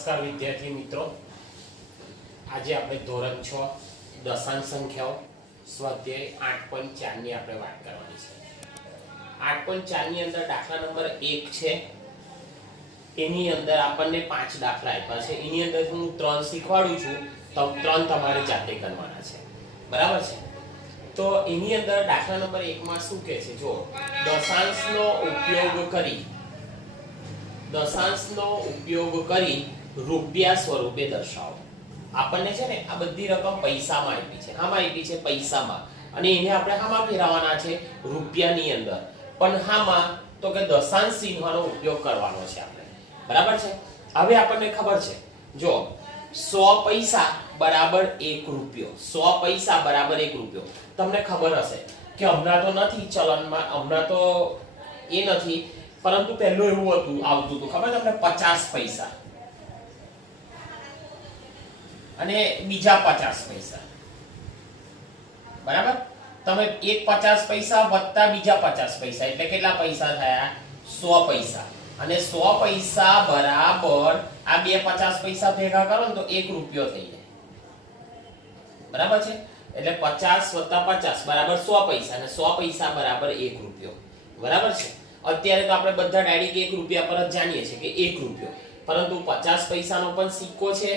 નમસ્કાર વિદ્યાર્થી મિત્રો, આજે આપણે ધોરણ 6 દશાંશ સંખ્યાઓ સ્વાધ્યાય 8.4 ની આપણે વાત કરવાની છે। 8.4 ની અંદર દાખલા નંબર 1 છે, એની અંદર આપણને 5 દાખલા આપ્યા છે। એની અંદર હું 3 શીખવાડું છું, તો 3 તમારે જાતે કરવાના છે, બરાબર છે। તો એની અંદર દાખલા નંબર 1 માં શું કહે છે, જો દશાંશનો ઉપયોગ કરી રૂપિયા સ્વરૂપે દર્શાવો। આપણને છે ને આ બધી રકમ પૈસામાં આપી છે, આમાં આપી છે પૈસામાં, અને એને આપણે આમાં ફેરવવાના છે રૂપિયાની અંદર, પણ આમાં તો કે દશાંશ ચિહ્નનો ઉપયોગ કરવાનો છે આપણે, બરાબર છે। હવે આપણને ખબર છે, જો 100 પૈસા બરાબર 1 રૂપિયો, 100 પૈસા બરાબર 1 રૂપિયો। તમને ખબર હશે કે હમણાં તો નથી ચલનમાં, હમણાં તો એ નથી, પરંતુ પહેલું એવું હતું આવતું હતું ખબર તમને, 50 પૈસા અને બીજા 50 પૈસા, બરાબર। તમે એક 50 પૈસા વત્તા બીજા 50 પૈસા એટલે કેટલા પૈસા થયા? 100 પૈસા, અને 100 પૈસા બરાબર આ બે 50 પૈસા ભેગા કરો ને તો 1 રૂપિયો થઈ જાય, બરાબર છે। એટલે 50 વત્તા 50 બરાબર 100 પૈસા, અને 100 પૈસા બરાબર 1 રૂપિયો, બરાબર છે। અત્યારે તો આપણે બધા ડાયરેક્ટ 1 રૂપિયા પર જ જાણીએ છીએ કે 1 રૂપિયો, પરંતુ 50 પૈસાનો પણ સિક્કો છે,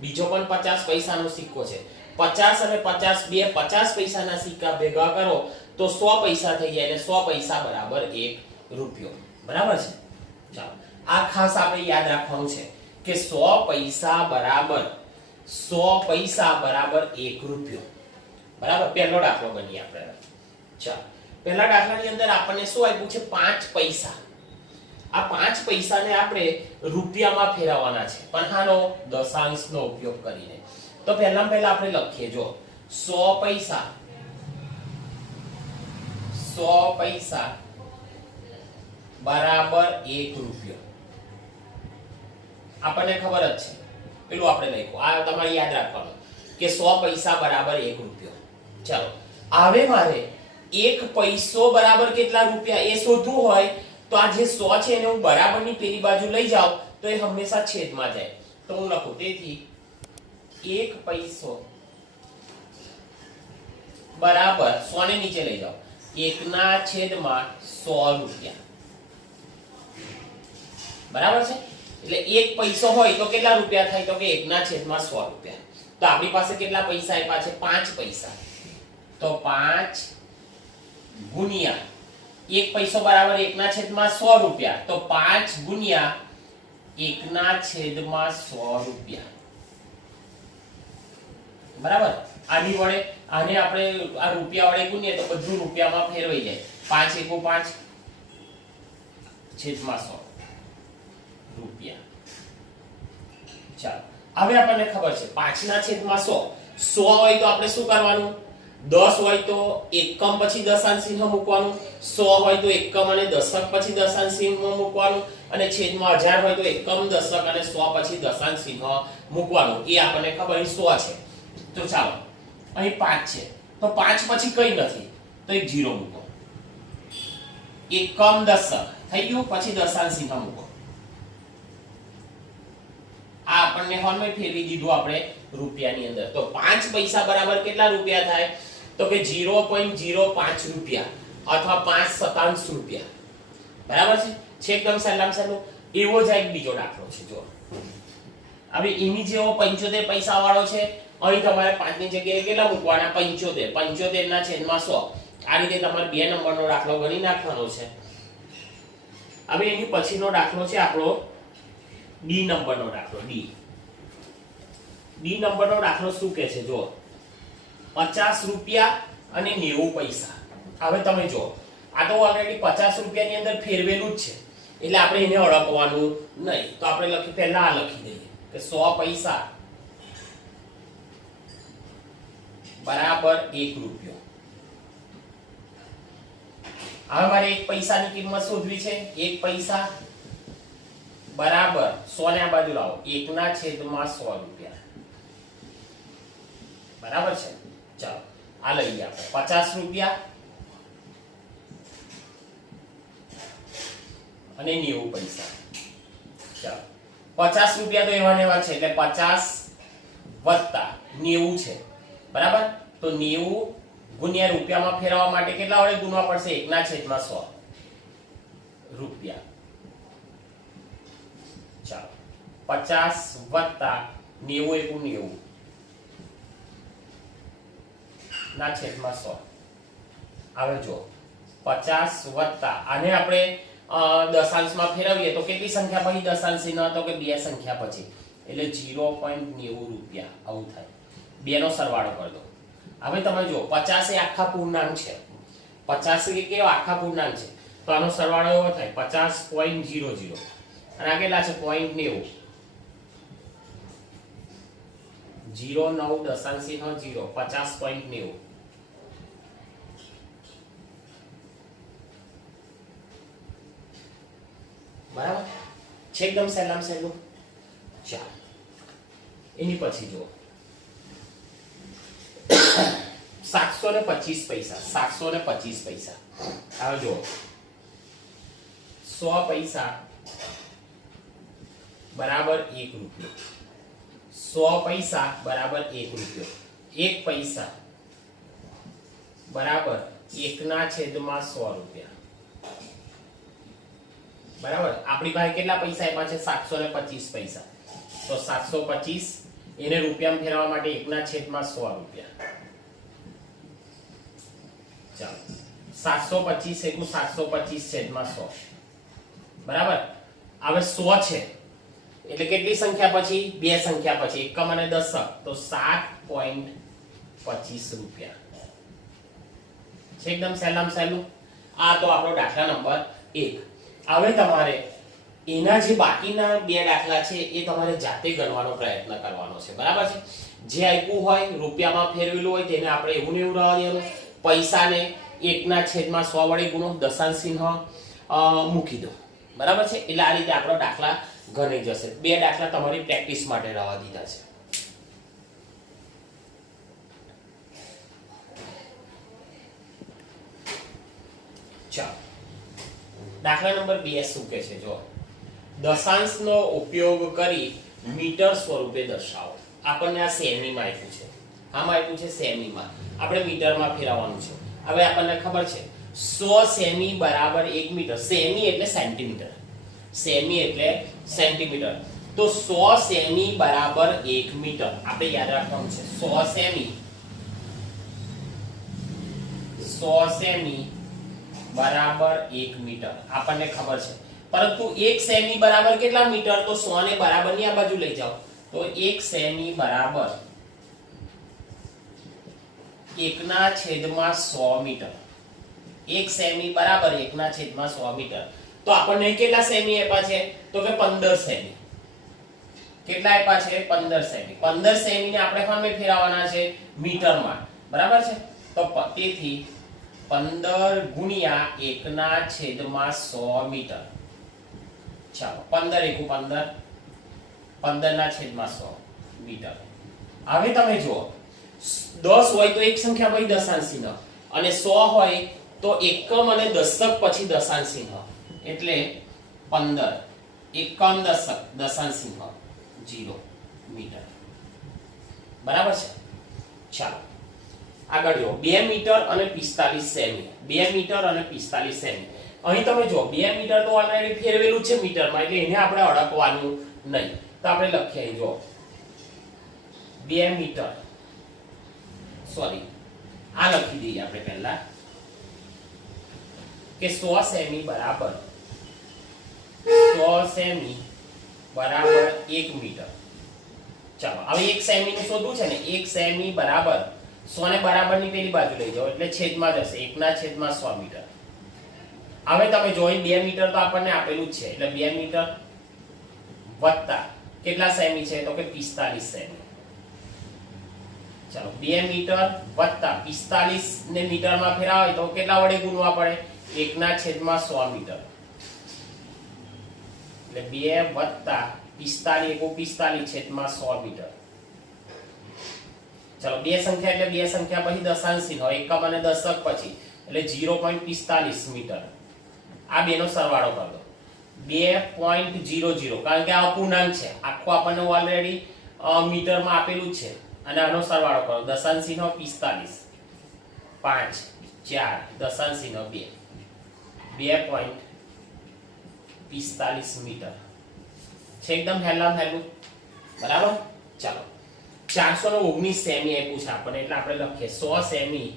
બીજો પણ 50 પૈસાનો સિક્કો છે। 50 અને 50 બે 50 પૈસાના સિક્કા ભેગા કરો તો 100 પૈસા થઈ જાય, એટલે 100 પૈસા બરાબર 1 રૂપિયો, બરાબર છે। ચાલો આ ખાસ આપણે યાદ રાખવાનું છે કે 100 પૈસા બરાબર 1 રૂપિયો, બરાબર। પહેલો દાખલો ગણીએ આપણે, ચાલો પહેલા દાખલાની અંદર આપણને શું આપ્યું છે? 5 પૈસા। આ 5 પૈસાને આપણે રૂપિયામાં ફેરવવાના છે, પણ આનો દશાંશનો ઉપયોગ કરીને। તો પહેલા આપણે લખીએ, જો 100 પૈસા બરાબર 1 રૂપિયો, આપણને ખબર જ છે, પેલું આપણે લખ્યું, આ તમારે યાદ રાખવાનું કે 100 પૈસા બરાબર 1 રૂપિયો। ચાલો હવે મારે 1 પૈસો બરાબર કેટલા રૂપિયા એ શોધવું હોય તો આ જે 100 છે એને હું બરાબરની પેલી બાજુ લઈ જાઉં તો એ હંમેશા છેદમાં જાય, તો હું લખું, તેથી 1 પૈસો બરાબર 100 ને નીચે લઈ જાઓ, 1/100 રૂપિયા, બરાબર છે। એટલે 1 પૈસો હોય તો કેટલા રૂપિયા થાય? તો કે 1/100 રૂપિયા। તો આપણી પાસે કેટલા પૈસા આપ્યા છે? 5 પૈસા, તો 5 ગુણ્યા 1 પૈસો બરાબર 1/100 રૂપિયા, તો 5 ગુણ્યા 1/100 રૂપિયા, બરાબર। આની વડે આને આપણે આ રૂપિયા વડે ગુણીએ તો બધું રૂપિયામાં ફેરવાઈ જાય, 5 × 5 છેદમાં 100 રૂપિયા। ચાલો હવે આપણને ખબર છે 5/100 100 હોય તો આપણે શું કરવાનું? 10 હોય તો એકમ પછી દશાંશ ચિહ્ન મૂકવાનું, 100 હોય તો એકમ અને દશક પછી દશાંશ ચિહ્ન મૂકવાનું, અને છેદમાં 1000 હોય તો એકમ, દશક અને 100 પછી દશાંશ ચિહ્ન મૂકવાનું। એ આપણને ખબર 100 છે। તો ચાલો અહીં 5 છે, તો 5 પછી કઈ નથી તો એક 0 મૂકો, એકમ દશક થઈ ગયું, પછી દશાંશ ચિહ્ન મૂકો। આ આપણને હોલમાં ફેરવી દીધું આપણે રૂપિયાની અંદર। તો 5 પૈસા બરાબર કેટલા રૂપિયા થાય? તો કે 0.05 રૂપિયા અથવા 5 શતાંશ રૂપિયા, બરાબર છે। એકદમ સહેલું। એવો જ એક બીજો દાખલો છે, જો હવે એની જેવો 75 પૈસા વાળો છે, અહીં તમારે 5 ની જગ્યાએ કેટલા મૂકવાના? 75/100। આ રીતે તમારે 2 નંબરનો દાખલો ગણી નાખવાનો છે। હવે એની પછીનો દાખલો છે આપણો ડી નંબરનો દાખલો, ડી નંબરનો દાખલો શું કહે છે? જો 50 રૂપિયા અને 90 પૈસા। હવે તમે જો આ તો ઓલરેડી 50 રૂપિયાની અંદર ફેરવેલું જ છે, એટલે આપણે એને ઓળખવાનું નહીં, તો આપણે પહેલા આ લખી દઈએ કે 100 પૈસા બરાબર 1 રૂપિયો। હવે મારે 1 પૈસાની કિંમત શોધવી છે। 1 પૈસા બરાબર 100 ને આ બાજુ લાવો, 1/100 રૂપિયા, બરાબર છે। ચાલો આ લઈએ આપણે 50 રૂપિયા અને 90 પૈસા। ચાલો 50 રૂપિયા તો એવા ને એવા છે એટલે 50 વત્તા 90 છે બરાબર તો 90 ગુણ્યા રૂપિયામાં ફેરવવા માટે કેટલા વડે ગુણવા પડશે 1/100 રૂપિયા ચાલો 50 વત્તા 90 એકુ 90 ના છેદમાં 100 હવે જો 50 વત્તા આને આપણે દશાંશમાં ફેરવીએ તો કેટલી સંખ્યા પછી દશાંશ ચિહ્ન તો કે બે સંખ્યા પછી એટલે 0.90 રૂપિયા આવું થાય બે નો સરવાળો કરી દો હવે તમે જો 50 એ આખા પૂર્ણાંક છે 50 એ કેવો આખા પૂર્ણાંક છે તો આનો સરવાળો એવો થાય 50.00 અને આ કેટલા છે 0.90 09 દશાંશ ચિહ્ન 0 50.90 બરાબર છે એકદમ સહેલામ સહેલું ચાલો એની પછી જો 725 પૈસા 725 પૈસા હવે જો 100 પૈસા બરાબર 1 રૂપિયો 100 પૈસા બરાબર 1 રૂપિયો 1 પૈસા બરાબર 1/100 રૂપિયા બરાબર આપણી પાસે કેટલા પૈસા આપ્યા છે 725 પૈસા તો 725 એને રૂપિયામાં ફેરવવા માટે 1/100 રૂપિયા ચાલો 725 એકુ 725/100 બરાબર હવે 100 છે એટલે કેટલી સંખ્યા પછી બે સંખ્યા પછી એકમ અને દશક તો 7.25 રૂપિયા છે એકદમ સહેલામ સહેલું આ તો આપણો દાખલા નંબર 1 હવે તમારે એના જે બાકીના બે દાખલા છે એ તમારે જાતે ગણવાનો પ્રયત્ન કરવાનો છે બરાબર છે જે આપ્યું હોય રૂપિયામાં ફેરવેલું હોય તેને આપણે એવું ને એવું રહેવા દેવાનું પૈસાને 1/100 વડે ગુણો દશાંશ ચિહ્ન મૂકી દો બરાબર છે એટલે આ રીતે આપણો દાખલા ગણી જશે બે દાખલા તમારી પ્રેક્ટિસ માટે રહેવા દીધા છે ચાલો દાખલા નંબર 2 શું કહે છે જો દશાંશનો ઉપયોગ કરી મીટર સ્વરૂપે દર્શાવો આપણને આ સેમીમાં આપ્યું છે આમાં આપ્યું છે સેમીમાં આપણે મીટરમાં ફેરવવાનું છે હવે આપણને ખબર છે 100 સેમી બરાબર 1 મીટર સેમી એટલે સેન્ટીમીટર સેમી એટલે સેન્ટીમીટર તો 100 સેમી બરાબર 1 મીટર આપણે યાદ રાખવાનું છે 100 સેમી બરાબર 1 મીટર આપણને ખબર છે પરંતુ 1 સેમી બરાબર કેટલા મીટર તો 100 ને બરાબરની આ બાજુ લઈ જાઓ તો 1 સેમી બરાબર 1/100 મીટર 1 સેમી બરાબર 1/100 મીટર તો આપણને કેટલા સેમી આપ્યા છે તો કે 15 સેમી કેટલા આપ્યા છે 15 સેમી 15 સેમી ને આપણે સામે ફેરવવાના છે મીટરમાં બરાબર છે તો તેથી 15 ગુણ્યા 1/100 મીટર ચાલો 15 એકુ 15 15/100 મીટર હવે તમે જુઓ 10 હોય તો એક સંખ્યા પછી દશાંશ ચિહ્ન અને 100 હોય તો એકમ અને દશક પછી દશાંશ ચિહ્ન એટલે 15 એકમ દશક દશાંશ ચિહ્ન 0 મીટર બરાબર છે ચાલો આગળ જો 2 મીટર અને 45 સેમી 2 મીટર અને 45 સેમી અહીં તમે જો 2 મીટર તો ઓલરેડી ફેરવેલું છે મીટરમાં એટલે એને આપણે અડકવાનું નહીં તો આપણે લખીએ જો 2 મીટર સોરી આ લખી દઈએ આપણે પહેલા કે 100 સેમી બરાબર 100 સેમી બરાબર 1 મીટર ચાલો હવે 1 સેમી નું શોધવું છે ને 1 સેમી બરાબર 100 ને બરાબરની પેલી બાજુ લઈ જાઓ એટલે છેદમાં જશે 1/100 મીટર હવે તમે જો 2 મીટર તો આપણને આપેલું જ છે એટલે 2 મીટર વત્તા કેટલા સેમી છે તો કે 45 સેમી ચાલો 2 મીટર વત્તા 45 ને મીટરમાં ફેરવાય તો કેટલા વડે ગુણવા પડે 1/100 મીટર એટલે 2 વત્તા 45 એકુ 45/100 મીટર ચલો બે સંખ્યા એટલે બે સંખ્યા પછી દશાંશ ચિહ્ન એકમ અને દશક પછી એટલે 0.45 મીટર આ બેનો સરવાળો કરી દો 2.00 કારણ કે આ અપૂર્ણાંક છે, આખું આપણને ઓલરેડી મીટરમાં આપેલું જ છે અને આનો સરવાળો કરો. દશાંશ ચિહ્ન 45 5 4 દશાંશ ચિહ્ન 2 2.45 મીટર છે. એકદમ હેલું બરાબર. ચાલો 419 સેમી આપ્યું છે આપણને એટલે આપણે લખીએ 100 સેમી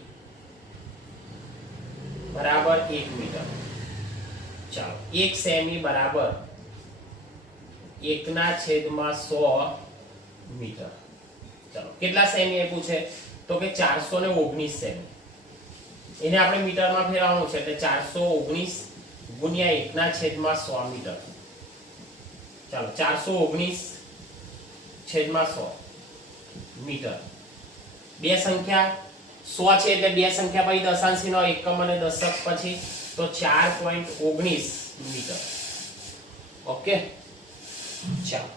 બરાબર 1 મીટર. ચાલો 1 સેમી બરાબર 1/100 મીટર. ચાલો કેટલા સેમી આપ્યું છે તો કે 419 સેમી. એને આપણે મીટરમાં ફેરવવાનું છે એટલે 419 ગુણ્યા 1/100 મીટર. ચાલો 419/100 મીટર. બે સંખ્યા 100 છે એટલે બે સંખ્યા પછી દશાંશનો એકમ અને દશક પછી તો 4.19 મીટર. ઓકે ચાલો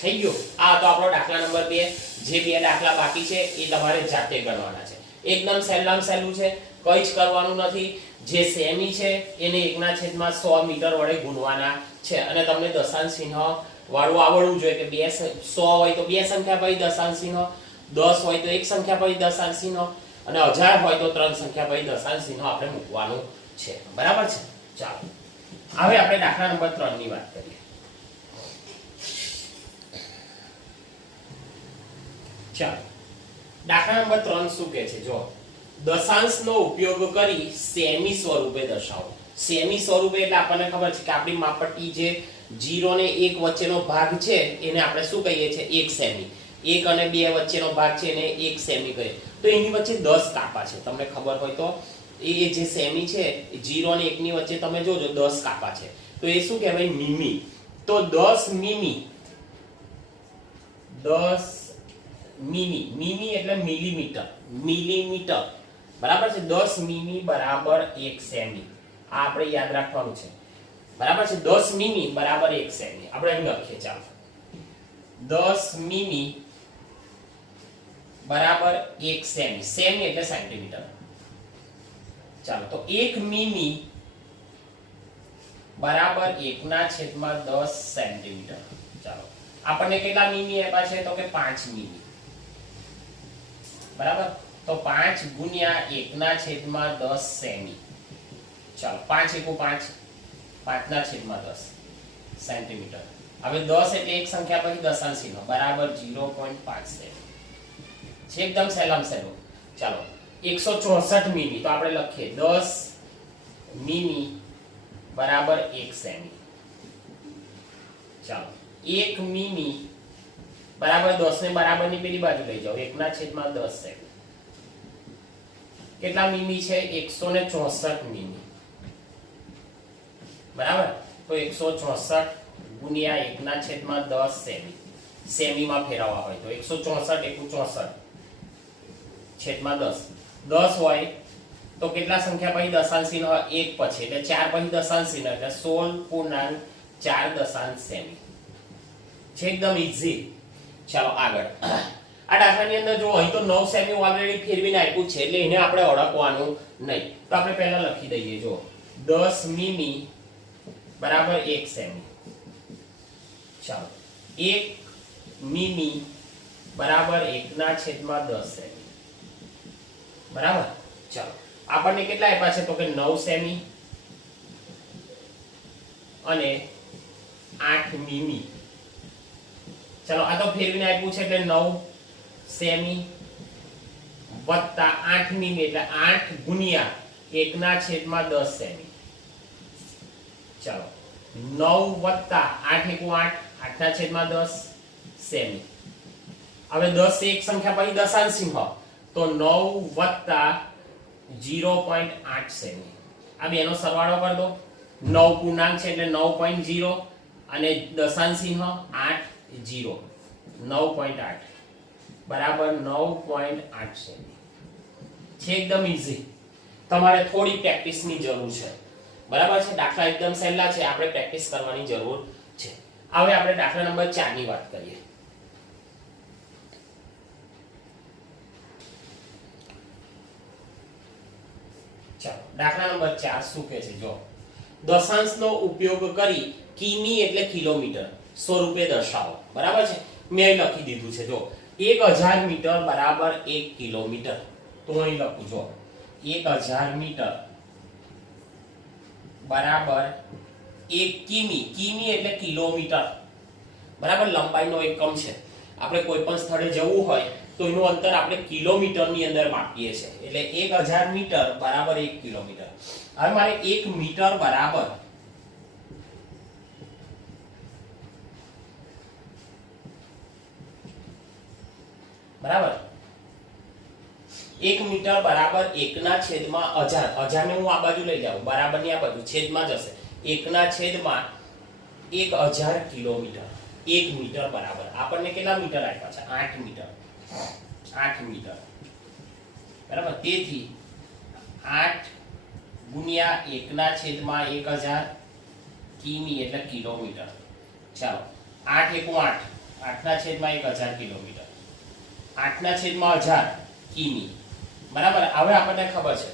થઈ ગયો. આ તો આપણો દાખલા નંબર 2. જે બે દાખલા બાકી છે એ તમારે જાતે ગણવાના છે. એકદમ સહેલું છે, કંઈ જ કરવાનું નથી. જે સેમી છે એને 1/100 મીટર વડે ગુણવાના છે અને તમને દશાંશ ચિહ્ન વાળું આવડવું જોઈએ કે 100 હોય તો બે સંખ્યા પછી દશાંશ ચિહ્ન, 10 હોય તો એક સંખ્યા પછી દશાંશ ચિહ્ન અને 1000 હોય તો ત્રણ સંખ્યા પછી દશાંશ ચિહ્ન આપણે મૂકવાનું છે. બરાબર છે. ચાલો હવે આપણે દાખલા નંબર 3 ની વાત કરીએ. ચાલો દાખલા નંબર 3 શું કહે છે? જો દશાંશનો ઉપયોગ કરી સેમી સ્વરૂપે દર્શાવો. સેમી સ્વરૂપે એટલે આપણને ખબર છે કે આપણી માપપટ્ટી જે 0 ને 1 વચ્ચેનો ભાગ છે એને આપણે શું કહીએ છીએ? 1 સેમી. 1 અને 2 વચ્ચેનો ભાગ છે એને 1 સેમી કહીએ. તો એની વચ્ચે 10 કાપા છે. તમને ખબર હોય તો એ જે સેમી છે 0 અને 1 ની વચ્ચે તમે જોજો 10 કાપા છે. તો એ શું કહેવાય? મીમી. તો 10 મીમી, 10 મીમી એટલે મિલીમીટર. બરાબર છે. 10 મીમી બરાબર 1 સેમી. આ આપણે યાદ રાખવાનું છે. બરાબર છે. 10 મીમી બરાબર 1 સેમી. આપણે અહીં લખીએ. ચાલો 10 મીમી બરાબર 1 સેમી. સેમી એટલે સેન્ટીમીટર. ચાલો તો 1 મીમી બરાબર 1/10 સેન્ટીમીટર. ચાલો આપણને કેટલા મીમી આપ્યા છે તો કે 5 મીમી. બરાબર. તો 5 ગુણ્યા 1/10 સેમી. ચાલો 5 × 5 5/10 સેન્ટીમીટર. હવે 10 એટલે એક સંખ્યા પછી દશાંશ ચિહ્ન બરાબર 0.5 સેમી. છે એકદમ સહેલું. ચાલો 164 મીમી. તો આપણે લખીએ 10 મીમી બરાબર 1 સેમી. ચાલો 1 મીમી બરાબર 10 ને બરાબરની પેલી બાજુ લઈ જાઓ 1/10 સેમી. કેટલા મીમી છે? 164 મીમી. બરાબર. તો 164 ગુણ્યા 1/10 સેમી. સેમીમાં ફેરવવા હોય તો 164 × 64 છેદમાં 10. 10 હોય તો કેટલા સંખ્યા પછી દશાંશ ચિહ્ન? 1 પછી એટલે 4 પછી દશાંશ ચિહ્ન એટલે 16.4 સેમી. છે એકદમ ઈઝી. ચાલો આગળ. આ દાખલાની અંદર જો અહીં તો 9 સેમી ઓલરેડી ફેરવીને આપ્યું છે એટલે એને આપણે ઓળખવાનું નહીં. તો આપણે પહેલા લખી દઈએ. જો 10 મીમી બરાબર 1 સેમી. ચાલો 1 મીમી બરાબર 1/10 સેમી. બરાબર. ચાલો આપણને કેટલા આપ્યા છે તો કે 9 સેમી અને 8 મીમી. ચાલો આ તો ફેરવીને આપ્યું છે એટલે 9 સેમી વત્તા 8 મીમી એટલે 8 ગુણ્યા 1/10 સેમી. ચાલો 9 વત્તા 8 × 8 8/10 સેમી. હવે 10 એક સંખ્યા પછી દશાંશ ચિહ્ન તો 9 વત્તા 0.8 સેમી. આ બેનો સરવાળો કરી દો. 9 પૂર્ણાંક છે એટલે 9.0 અને દશાંશ ચિહ્ન 8 0 9.8 બરાબર 9.8 સેમી. છે એકદમ ઈઝી. તમારે થોડી પ્રેક્ટિસની જરૂર છે. બરાબર છે. દાખલા એકદમ સહેલા છે, આપણે પ્રેક્ટિસ કરવાની જરૂર છે. હવે આપણે દાખલા નંબર 4 ની વાત કરીએ. ચાલો દાખલા નંબર 4 શું કહે છે? જો દશાંશનો ઉપયોગ કરી કિમી એટલે કિલોમીટર સ્વરૂપે દર્શાવો, બરાબર છે. મેં અહીં લખી દીધું છે, જો 1000 મીટર બરાબર 1 કિલોમીટર. તો અહીં લખું, જો 1000 મીટર બરાબર 1 કિમી. કિમી એટલે કિલોમીટર, બરાબર. લંબાઈનો એકમ છે. આપણે કોઈ પણ સ્થળે જવું હોય તો એનું અંતર આપણે કિલોમીટરની અંદર માપીએ છીએ. એટલે 1000 મીટર બરાબર 1 કિલોમીટર. હવે મારે 1 મીટર બરાબર બરાબર 1 મીટર બરાબર 1/1000. 1000 ને હું આ બાજુ લઈ જાઉં, બરાબર ની આ બાજુ છેદમાં જશે. 1/1000 કિલોમીટર. 1 મીટર બરાબર આપણને કેટલા મીટર આપ્યા છે? 8 મીટર. 8 મીટર, બરાબર. તેથી 8 ગુણ્યા 1/1000 કિમી એટલે કિલોમીટર. ચાલો 8 એકુ 8, 8/1000 કિલોમીટર. 8/1000 કિમી, બરાબર. હવે આપણને ખબર છે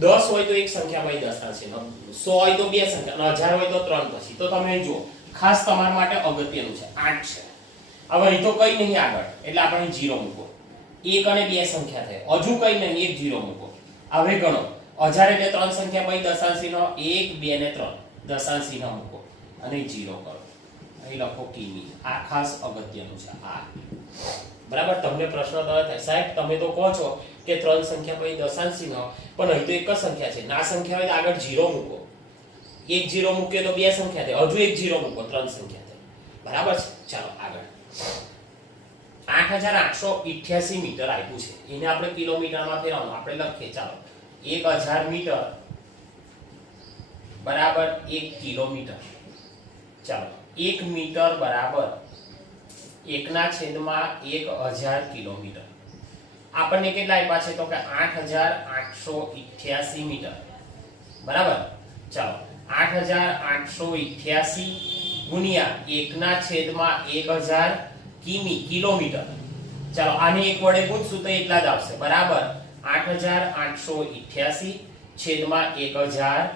10 હોય તો એક સંખ્યા પછી દશાંશ ચિહ્ન, 100 હોય તો બે સંખ્યા, 1000 હોય તો 3 પછી. તો તમે અહીં જુઓ, ખાસ તમારા માટે અગત્યનું છે 8 છે. હવે અહીં તો કઈ નહીં આગળ, એટલે આપણે 0 મૂકો. 1 અને 2 સંખ્યા થાય, હજુ કઈ નહીં, 1 0 મૂકો. હવે ગણો 1000 એટલે 3 સંખ્યા પછી દશાંશ ચિહ્ન, 1 2 ને 3 દશાંશ ચિહ્ન મૂકો અને 0 કરો. અહીં લખો કિમી. આ ખાસ અગત્યનું છે આ, બરાબર. તમને પ્રશ્ન થાય, સાહેબ તમે તો કહો છો કે 3 સંખ્યા પછી દશાંશ ચિહ્ન, પણ અહીં તો એક જ સંખ્યા છે. ના સંખ્યા હોય તો આગળ 0 મૂકો. 1 0 મૂકે તો બે સંખ્યા થાય, હજુ 1 0 મૂકો, 3 સંખ્યા થાય, બરાબર છે. ચાલો આગળ 8888 મીટર આપ્યું છે, એને આપણે કિલોમીટરમાં ફેરવવાનું. આપણે લખીએ, ચાલો 1000 મીટર બરાબર 1 કિલોમીટર. ચાલો 1 મીટર બરાબર 1/1000 કિલોમીટર. આપણને કેટલા આપ્યા છે? તો કે 8888 મીટર, બરાબર. ચાલો 8888 ગુણ્યા 1/1000 કિમી કિલોમીટર. ચાલો આને એક વડે ગુણશું તો એટલા જ આવશે, બરાબર. 8888 છેદમાં 1000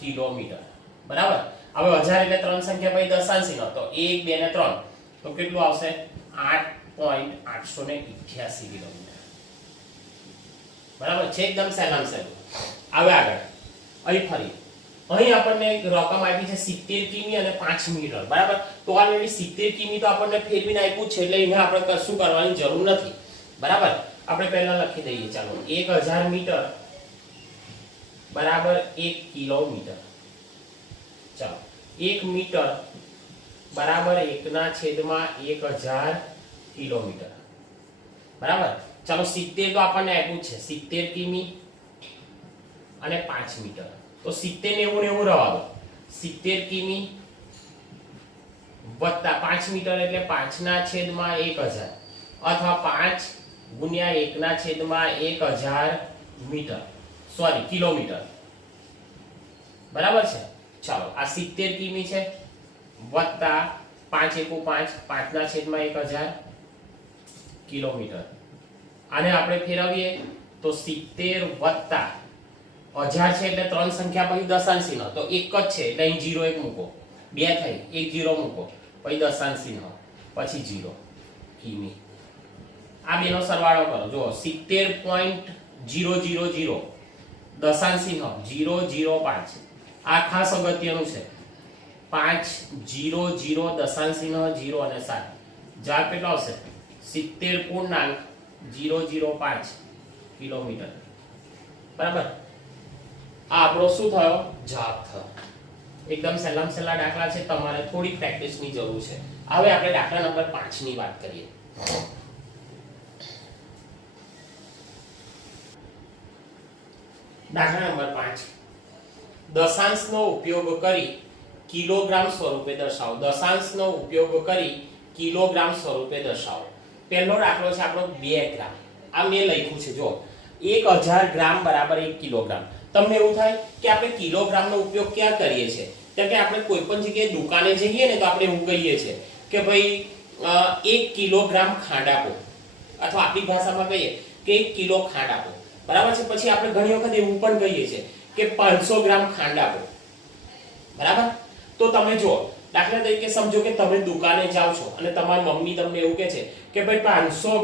કિલોમીટર, બરાબર. હવે 1000 એટલે 3 સંખ્યા પછી દશાંશ ચિહ્ન, તો 1 2 ને 3 તો કેટલું આવશે? 8.888 કિલોમીટર, બરાબર છે. એકદમ સહેલામ સહેલું. હવે આગળ અહીં ફરી અહીં આપણને એક રકમ આપી છે 70 કિમી અને 5 મીટર, બરાબર. તો ઓલરેડી 70 કિમી તો આપણને ફેરવીને આપ્યું છે, એટલે એને આપણે કશું કરવાની જરૂર નથી, બરાબર. આપણે પહેલા લખી દઈએ, ચાલો 1000 મીટર બરાબર 1 કિલોમીટર. ચાલો 1 મીટર બરાબર 1/1000 કિલોમીટર, બરાબર. ચાલો 70 તો આપણને આપ્યું છે, 70 કિમી અને 5 મીટર. તો 70 ને 90 રવા દો. 70 કિમી વત્તા 5 મીટર એટલે 5/1000 અથવા 5 ગુણ્યા 1/1000 મીટર, સોરી કિલોમીટર, બરાબર છે. ચાલો આ 70 કિમી છે વત્તા 5 એકુ 5, 5/1000 કિલોમીટર. આને આપણે ફેરવીએ તો 70 વત્તા 1000 છે એટલે 3 સંખ્યા પછી દશાંશ ચિહ્ન, તો એક જ છે એટલે અહીં 0 1 મૂકો, 2 થઈ 1 0 મૂકો, પછી દશાંશ ચિહ્ન, પછી 0 કિમી. આ બેનો સરવાળો કરો, જો 70.000 દશાંશ ચિહ્ન 005. આ ખાસ અગત્યનું છે. 500 દશાંશ ચિહ્ન 0 અને 7. જવાબ કેટલો આવશે? 70.005 કિલોમીટર, બરાબર. આ આપણો શું થયો? જવાબ થયો. એકદમ સહેલામ સહેલા દાખલા છે, તમારે થોડી પ્રેક્ટિસની જરૂર છે. હવે આપણે દાખલા નંબર 5 ની વાત કરીએ. દાખલા નંબર 5, દશાંશનો ઉપયોગ કરી કિલોગ્રામ સ્વરૂપે દર્શાવો. દશાંશનો ઉપયોગ કરી કિલોગ્રામ સ્વરૂપે દર્શાવો. પહેલો દાખલો છે આપણો 2 ગ્રામ. આ મેં લખ્યું છે, જો 1000 ગ્રામ બરાબર 1 કિલોગ્રામ. તમને એવું થાય કે આપણે કિલોગ્રામનો ઉપયોગ ક્યાં કરીએ છીએ? તો કે આપણે કોઈ પણ જગ્યાએ દુકાને જઈએ ને તો આપણે એવું કહીએ છીએ કે ભાઈ 1 કિલોગ્રામ ખાંડ આપો, અથવા આપણી ભાષામાં કહીએ કે 1 કિલો ખાંડ આપો, બરાબર છે. પછી આપણે ઘણી વખત એવું પણ કહીએ છીએ કે 500 ગ્રામ ખાંડ આપો, બરાબર. તો તમે જુઓ, દાખલા તરીકે સમજો કે તમે દુકાને જાઓ છો અને તમારી મમ્મી તમને એવું કહે છે કે ભાઈ 500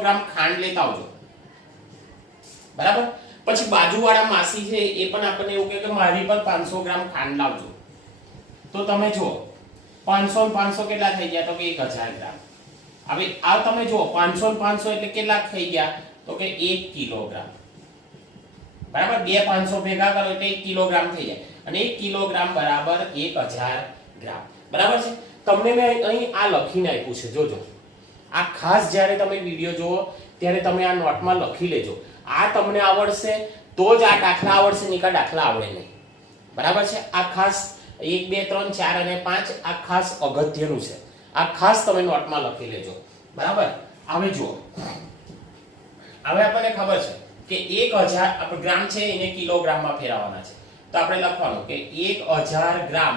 ગ્રામ ખાંડ લેતા આવજો, બરાબર? પછી બાજુવાળા માસી છે એ પણ આપણને એવું કહે કે મારી પર 500 ગ્રામ ખાંડ લાવજો. તો તમે જુઓ 500 ને 500 કેટલા થઈ ગયા? તો કે 1000 ગ્રામ. હવે આ તમે જુઓ 500 ને 500 એટલે કેટલા થઈ ગયા? તો કે 1 કિલોગ્રામ, બરાબર? બે 500 ભેગા કરો એટલે 1 કિલોગ્રામ થઈ જાય અને 1 કિલોગ્રામ બરાબર 1000 ગ્રામ, બરાબર છે? તમને મેં અહીં આ લખીને આપ્યું છે, જોજો. આ ખાસ જ્યારે તમે વિડિયો જોવો ત્યારે તમે આ નોટમાં લખી લેજો. આ તમને આવડશે તો જ આ દાખલા આવડશે, નહીંતર દાખલા આવડે નહીં, બરાબર છે? આ ખાસ 1 2 3 4 અને 5 આ ખાસ અગત્યનું છે. આ ખાસ તમે નોટમાં લખી લેજો, બરાબર? હવે જુઓ, હવે આપણને ખબર છે કે 1000 ગ્રામ છે એને કિલોગ્રામમાં ફેરવવાના છે. તો આપણે લખવાનું કે 1000 ગ્રામ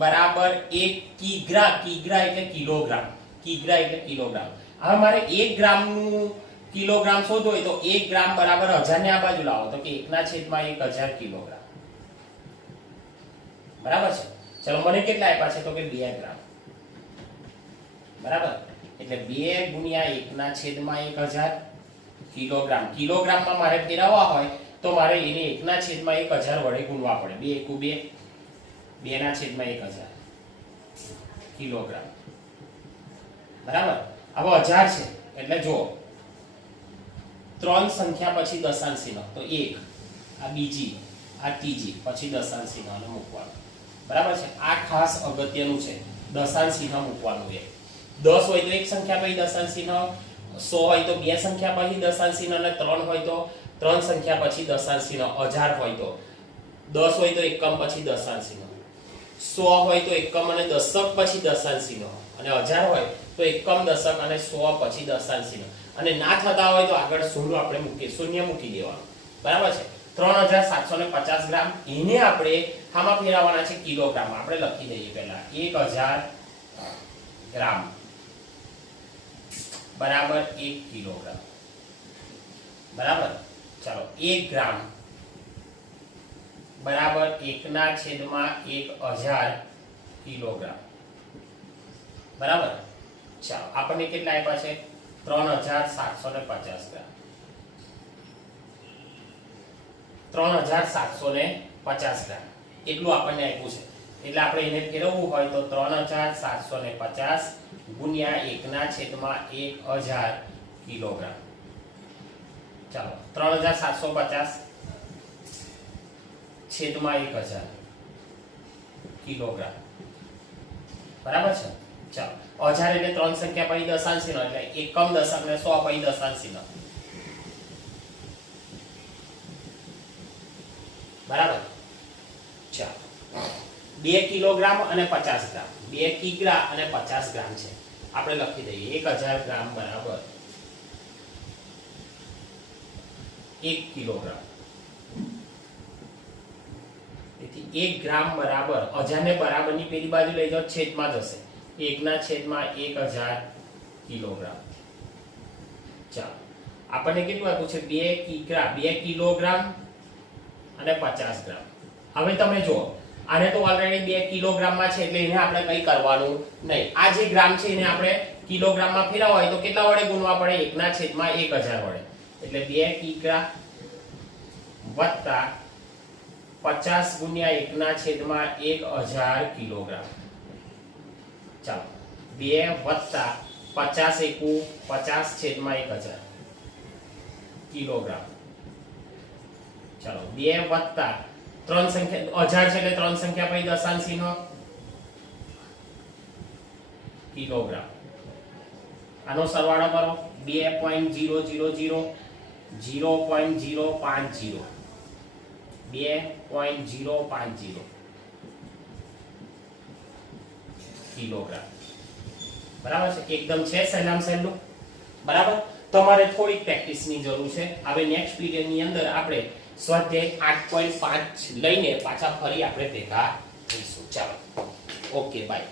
બરાબર 1 કિગ્રા. કિગ્રા એટલે કિલોગ્રામ, કિગ્રા એટલે કિલોગ્રામ. હવે મારે 1 ગ્રામનું કિલોગ્રામ શોધવો હોય તો 1 ગ્રામ બરાબર 1000 ને આ બાજુ લાવો તો કે 1/1000 કિલોગ્રામ, બરાબર છે? ચલો મને કેટલા આપ્યા છે? તો કે 2 ગ્રામ, બરાબર? એટલે 2 ગુણ્યા 1/1000 કિલોગ્રામ. કિલોગ્રામમાં મારે ફેરવવા હોય તો મારે એને 1/1000 વડે ગુણવા પડે. 2 * 2 2/1000 કિલોગ્રામ, બરાબર? હવે 1000 છે એટલે જો 3 સંખ્યા પછી દશાંશ ચિહ્ન, તો 1 આ બીજી આ ત્રીજી પછી દશાંશ ચિહ્ન મૂકવાનું, બરાબર છે? આ ખાસ અગત્યનું છે, દશાંશ ચિહ્ન મૂકવાનું. એ 10 હોય તો એક સંખ્યા પછી દશાંશ ચિહ્ન, 100 હોય તો બે સંખ્યા પછી દશાંશ ચિહ્ન અને 3 હોય તો 3 સંખ્યા પછી દશાંશ ચિહ્ન, 1000 હોય તો 10 હોય તો એકમ પછી દશાંશ ચિહ્ન, 100 હોય તો એકમ અને દશક પછી દશાંશ ચિહ્ન, અને 1000 હોય તો એકમ, દશક અને 100 પછી દશાંશ ચિહ્ન. અને ના થતા હોય તો આગળ શૂન્ય મૂકી દેવાનું, બરાબર છે? 3750 ગ્રામ એને આપણે આમાં ફેરવવાના છે કિલોગ્રામમાં. આપણે લખી દઈએ પહેલા 1000 ગ્રામ બરાબર 1 કિલોગ્રામ, બરાબર? ચાલો 1 ગ્રામ બરાબર 1/1000 કિલોગ્રામ, બરાબર? ચાલો આપણને કેટલા આપ્યા છે? 3750 ગ્રામ. 3750 ગ્રામ એટલું આપણને આપ્યું છે. એટલે આપણે એને ફેરવવું હોય તો 3750 ગુણ્યા 1/1000 કિલોગ્રામ. ચાલો 3750 છેદમાં 1000 કિલોગ્રામ, બરાબર છે? ચાલો 1000 એટલે 3 સંખ્યા પછી દશાંશ ચિહ્ન એટલે એકમ, દશક ને 100 પછી દશાંશ ચિહ્ન, બરાબર? ચાલો 2 કિલોગ્રામ અને 50 ગ્રામ, 2 કિગ્રા અને 50 ગ્રામ છે. આપણે લખી દઈએ 1000 ગ્રામ બરાબર 1 કિલોગ્રામ. તેથી 1 ગ્રામ બરાબર 1000 ને બરાબરની પેલી બાજુ લઈ જાઓ, છેદમાં જશે 1/1000 કિલોગ્રામ. ચાલો આપણને કેટલું આપ્યું છે? 2 કિગ્રા, 2 કિલોગ્રામ અને 50 ગ્રામ. હવે તમે જુઓ, આને તો ઓલરેડી 2 કિલોગ્રામમાં છે એટલે એને આપણે કંઈ કરવાનું નહીં. આ જે ગ્રામ છે એને આપણે કિલોગ્રામમાં ફેરવવા હોય તો કેટલા વડે ગુણવા પડે? 1/1000 વડે. એટલે 2 કિગ્રા વત્તા 50 ગુણ્યા 1/1000 કિલોગ્રામ. ચાલો 2 વત્તા 50 એકુ 50/1000 કિલોગ્રામ. ચાલો 2 વત્તા 3 સંખ્યા 1000 છે એટલે 3 સંખ્યા પછી દશાંશ ચિહ્ન કિલોગ્રામ. આનો સરવાળો કરો 2.000 0.050 2.050 કિલોગ્રામ, બરાબર છે? એકદમ છે સહેલામાં સહેલું, બરાબર? તમારે થોડીક પ્રેક્ટિસની જરૂર છે. હવે નેક્સ્ટ પીરિયડની અંદર આપણે સ્વાધ્યાય 8.5 લઈને પાછા ફરી આપણે ભેગા થઈશું. ચાલો, ઓકે, બાય.